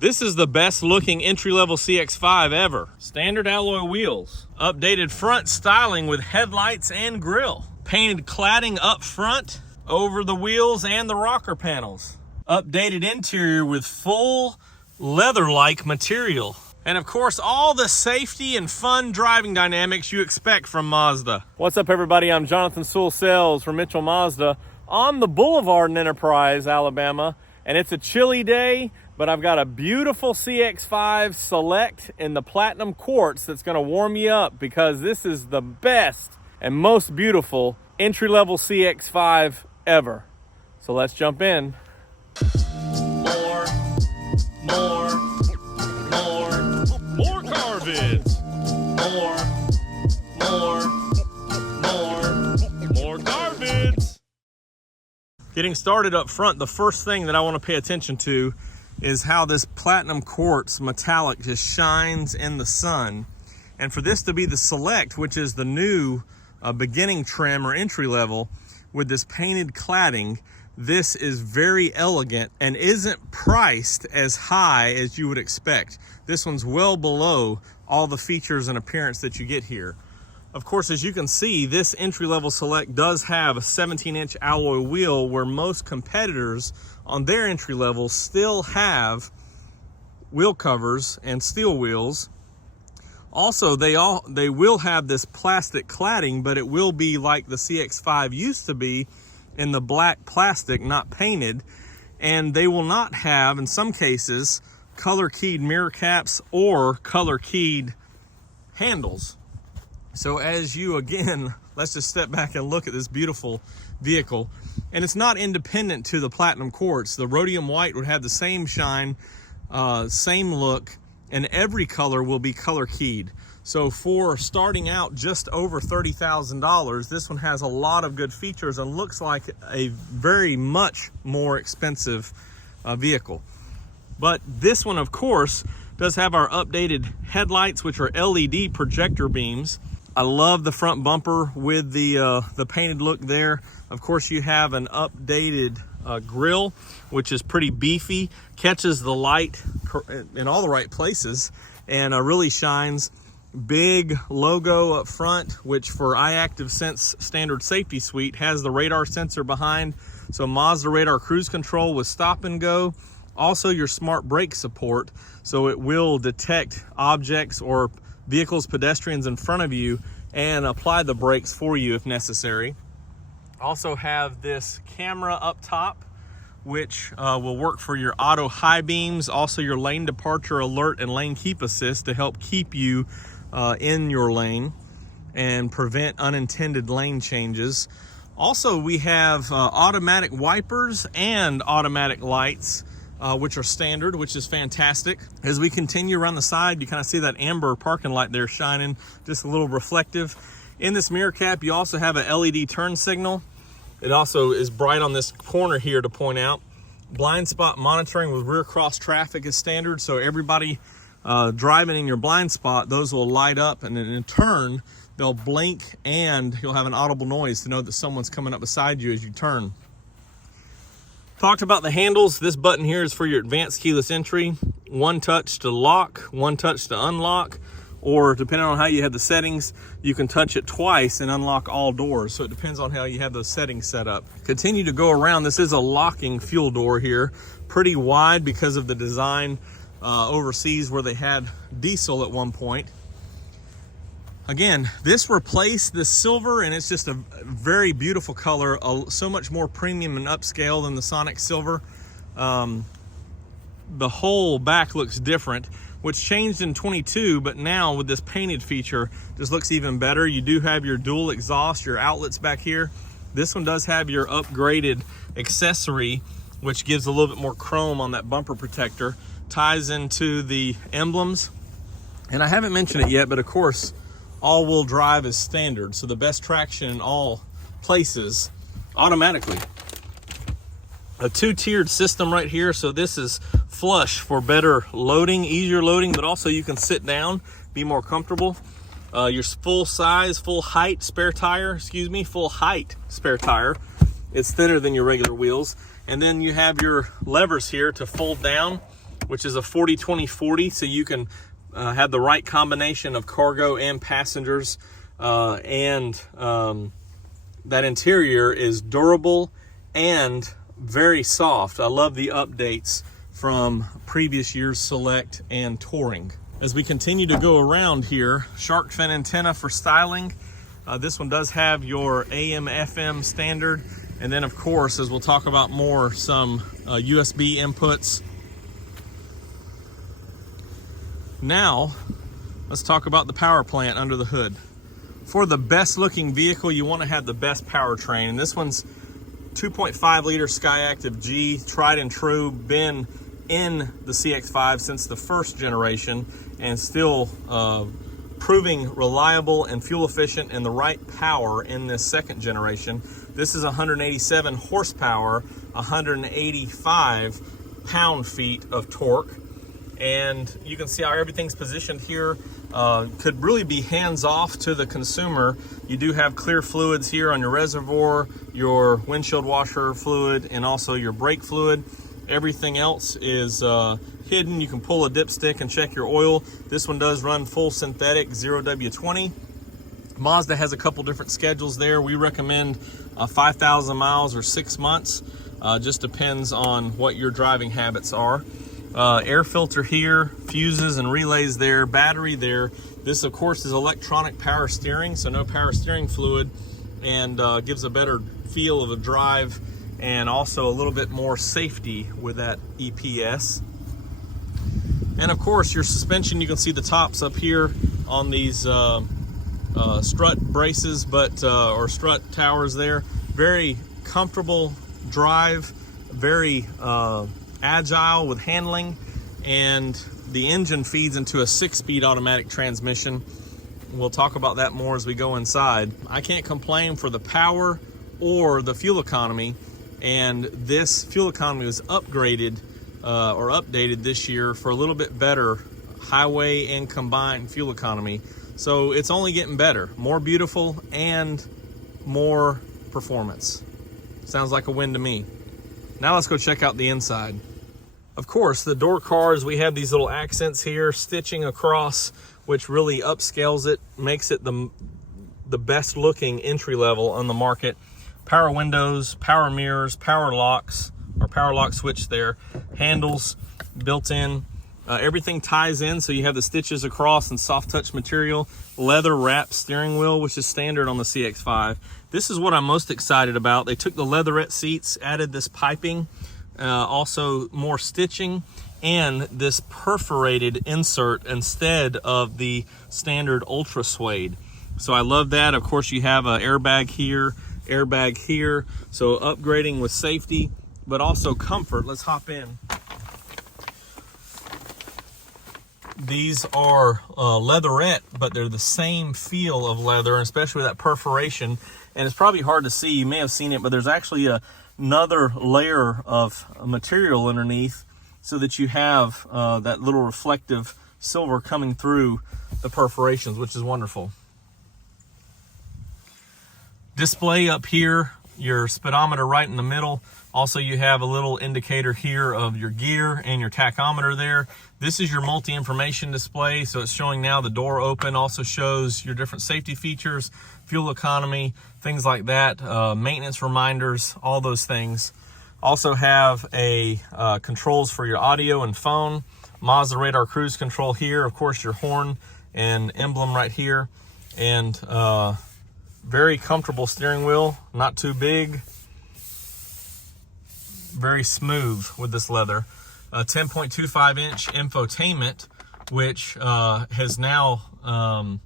This is the best looking entry-level CX-5 ever. Standard alloy wheels, updated front styling with headlights and grille, painted cladding up front, over the wheels and the rocker panels, updated interior with full leather-like material, and of course all the safety and fun driving dynamics you expect from Mazda. What's up everybody, I'm Jonathan Sewell from Mitchell Mazda on the Boulevard in Enterprise, Alabama, and it's a chilly day, but I've got a beautiful CX-5 Select in the Platinum Quartz that's gonna warm you up because this is the best and most beautiful entry-level CX-5 ever. So let's jump in. More car vids. More car vids. Getting started up front, the first thing that I want to pay attention to is how this Platinum Quartz metallic just shines in the sun. And for this to be the Select, which is the new beginning trim or entry level with this painted cladding, this is very elegant and isn't priced as high as you would expect. This one's well below all the features and appearance that you get here. Of course, as you can see, this entry-level Select does have a 17-inch alloy wheel where most competitors on their entry level still have wheel covers and steel wheels. Also, they will have this plastic cladding, but it will be like the CX-5 used to be in the black plastic, not painted. And they will not have, in some cases, color-keyed mirror caps or color-keyed handles. So as you, again, let's just step back and look at this beautiful vehicle. And it's not independent to the Platinum Quartz. The rhodium white would have the same shine, same look, and every color will be color keyed. So for starting out just over $30,000, this one has a lot of good features and looks like a very much more expensive vehicle. But this one, of course, does have our updated headlights, which are LED projector beams. I love the front bumper with the painted look there. Of course, you have an updated grille, which is pretty beefy, catches the light in all the right places, and really shines. Big logo up front, which for iActive Sense standard safety suite has the radar sensor behind. So Mazda radar cruise control with stop and go. Also your smart brake support, so it will detect objects or vehicles, pedestrians in front of you and apply the brakes for you if necessary. Also have this camera up top, which will work for your auto high beams, also your lane departure alert and lane keep assist to help keep you in your lane and prevent unintended lane changes. Also, we have automatic wipers and automatic lights, which are standard, which is fantastic. As we continue around the side, you kind of see that amber parking light there shining, just a little reflective. In this mirror cap, you also have a LED turn signal. It also is bright on this corner here to point out. Blind spot monitoring with rear cross traffic is standard, so everybody driving in your blind spot, those will light up, and then in turn, they'll blink and you'll have an audible noise to know that someone's coming up beside you as you turn. Talked about the handles. This button here is for your advanced keyless entry. One touch to lock, one touch to unlock, or depending on how you have the settings, you can touch it twice and unlock all doors. So it depends on how you have those settings set up. Continue to go around. This is a locking fuel door here. Pretty wide because of the design overseas where they had diesel at one point. Again, this replaced the silver, and it's just a very beautiful color, so much more premium and upscale than the Sonic Silver. The whole back looks different, which changed in 22, but now with this painted feature, just looks even better. You do have your dual exhaust, your outlets back here. This one does have your upgraded accessory, which gives a little bit more chrome on that bumper protector, ties into the emblems. And I haven't mentioned it yet, but of course, all-wheel drive is standard, so the best traction in all places automatically. A two-tiered system right here, so this is flush for better loading, easier loading, but also you can sit down, be more comfortable. Your full height spare tire. It's thinner than your regular wheels. And then you have your levers here to fold down which is a 40-20-40, so you can have the right combination of cargo and passengers, and that interior is durable and very soft. I love the updates from previous years Select and Touring. As we continue to go around here, shark fin antenna for styling. This one does have your AM FM standard, and then of course, as we'll talk about more, some USB inputs. Now let's talk about the power plant under the hood. For the best looking vehicle, you want to have the best powertrain, and this one's 2.5 liter Skyactiv G, tried and true, been in the CX-5 since the first generation, and still proving reliable and fuel efficient and the right power in this second generation. This is 187 horsepower, 185 pound-feet of torque, and you can see how everything's positioned here. Could really be hands-off to the consumer. You do have clear fluids here on your reservoir, your windshield washer fluid, and also your brake fluid. Everything else is hidden. You can pull a dipstick and check your oil. This one does run full synthetic 0W20. Mazda has a couple different schedules there. We recommend 5,000 miles or 6 months. Just depends on what your driving habits are. Air filter here, fuses and relays there, battery there. This of course is electronic power steering, so no power steering fluid, and gives a better feel of a drive, and also a little bit more safety with that EPS. And of course your suspension, you can see the tops up here on these strut braces, or strut towers there. Very comfortable drive, very agile with handling, and the engine feeds into a 6-speed automatic transmission. We'll talk about that more as we go inside. I can't complain for the power or the fuel economy, and this fuel economy was upgraded or updated this year for a little bit better highway and combined fuel economy. So it's only getting better, more beautiful and more performance. Sounds like a win to me. Now let's go check out the inside. Of course, the door cards, we have these little accents here, stitching across, which really upscales it, makes it the best looking entry level on the market. Power windows, power mirrors, power locks, or power lock switch there, handles built in. Everything ties in, so you have the stitches across and soft touch material. Leather wrapped steering wheel, which is standard on the CX-5. This is what I'm most excited about. They took the leatherette seats, added this piping, also more stitching, and this perforated insert instead of the standard ultra suede. So I love that. Of course, you have an airbag here, so upgrading with safety, but also comfort. Let's hop in. These are leatherette, but they're the same feel of leather, especially that perforation. And it's probably hard to see, you may have seen it, but there's actually another layer of material underneath, so that you have that little reflective silver coming through the perforations, which is wonderful. Display up here, your speedometer right in the middle. Also, you have a little indicator here of your gear and your tachometer there. This is your multi-information display, so it's showing now the door open, also shows your different safety features, fuel economy, things like that, maintenance reminders, all those things. Also have a controls for your audio and phone, Mazda radar cruise control here, of course your horn and emblem right here, and very comfortable steering wheel, not too big, very smooth with this leather. 10.25 inch infotainment, which has now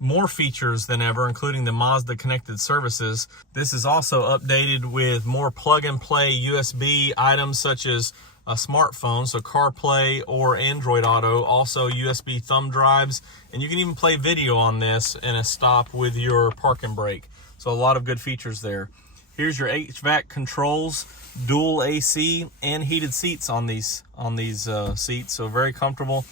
more features than ever, including the Mazda connected services. This is also updated with more plug and play USB items such as a smartphone, so CarPlay or Android Auto, also USB thumb drives, and you can even play video on this in a stop with your park and brake. So a lot of good features there. Here's your HVAC controls, dual AC and heated seats on these seats, so very comfortable.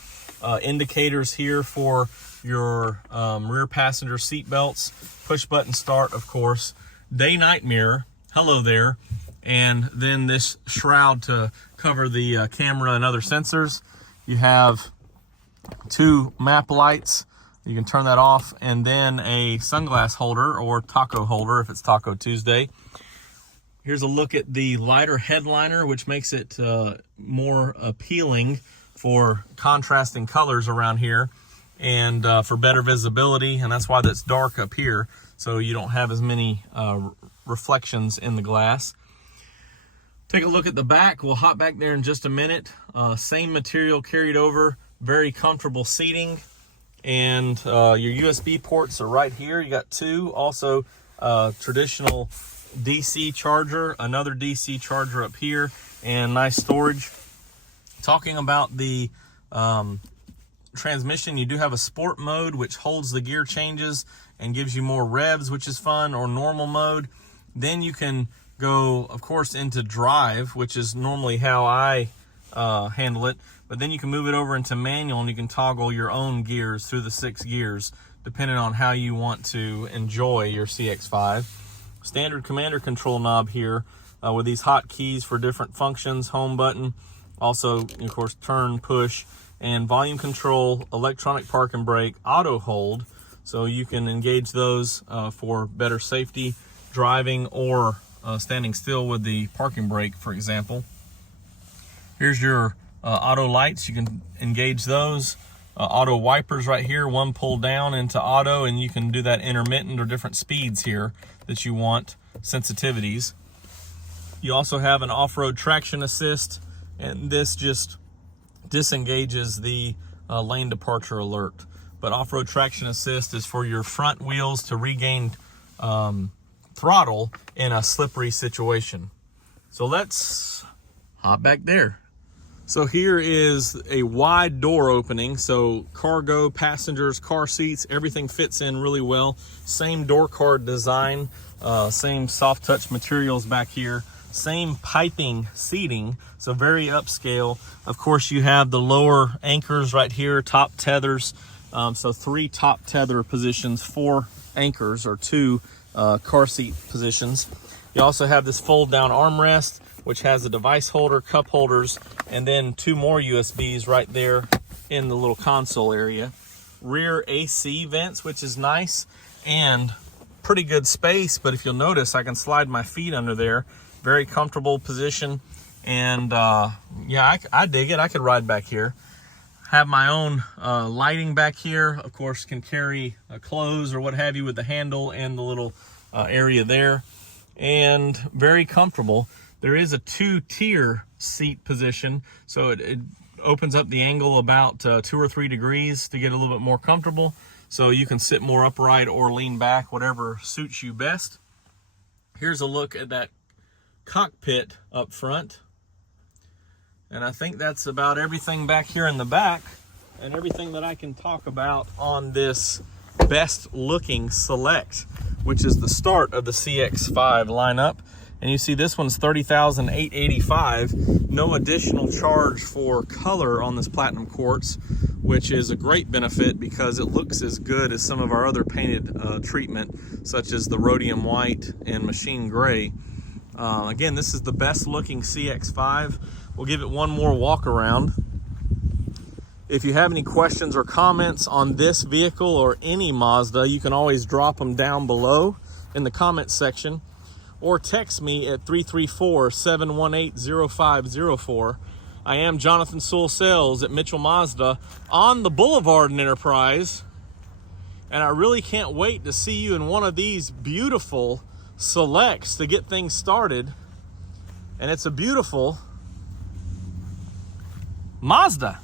Indicators here for your rear passenger seat belts, push button start, of course, day-night mirror, hello there, and then this shroud to cover the camera and other sensors. You have 2 map lights. You can turn that off, and then a sunglass holder or taco holder if it's Taco Tuesday. Here's a look at the lighter headliner, which makes it more appealing for contrasting colors around here and for better visibility, and that's why that's dark up here, so you don't have as many reflections in the glass. Take a look at the back. We'll hop back there in just a minute. Same material carried over, very comfortable seating, and your USB ports are right here. You got 2, also traditional DC charger, another DC charger up here, and nice storage. Talking about the transmission, you do have a sport mode, which holds the gear changes and gives you more revs, which is fun, or normal mode. Then you can go, of course, into drive, which is normally how I handle it, but then you can move it over into manual, and you can toggle your own gears through the 6 gears, depending on how you want to enjoy your CX-5. Standard commander control knob here with these hotkeys for different functions, home button, also, of course, turn, push, and volume control, electronic park and brake, auto hold, so you can engage those for better safety, driving, or standing still with the parking brake, for example. Here's your auto lights. You can engage those. Auto wipers right here, one pull down into auto, and you can do that intermittent or different speeds here that you want, sensitivities. You also have an off-road traction assist, and this just disengages the lane departure alert. But off-road traction assist is for your front wheels to regain throttle in a slippery situation. So let's hop back there. So here is a wide door opening, so cargo, passengers, car seats, everything fits in really well. Same door card design, same soft touch materials back here, same piping seating, so very upscale. Of course, you have the lower anchors right here, top tethers, so 3 top tether positions, 4 anchors, or 2 car seat positions. You also have this fold down armrest, which has a device holder, cup holders, and then 2 more USBs right there in the little console area. Rear AC vents, which is nice, and pretty good space, but if you'll notice, I can slide my feet under there. Very comfortable position, and yeah, I dig it. I could ride back here. Have my own lighting back here. Of course, can carry clothes or what have you with the handle and the little area there, and very comfortable. There is a 2-tier seat position, so it opens up the angle about 2 or 3 degrees to get a little bit more comfortable, so you can sit more upright or lean back, whatever suits you best. Here's a look at that cockpit up front, and I think that's about everything back here in the back, and everything that I can talk about on this best looking Select, which is the start of the CX-5 lineup. And you see this one's $30,885. No additional charge for color on this Platinum Quartz, which is a great benefit because it looks as good as some of our other painted treatment, such as the rhodium white and machine gray. Again, this is the best looking CX-5. We'll give it one more walk around. If you have any questions or comments on this vehicle or any Mazda, you can always drop them down below in the comments section, or text me at 334-718-0504. I am Jonathan Sewell Sales at Mitchell Mazda on the Boulevard in Enterprise, and I really can't wait to see you in one of these beautiful Selects to get things started. And it's a beautiful Mazda.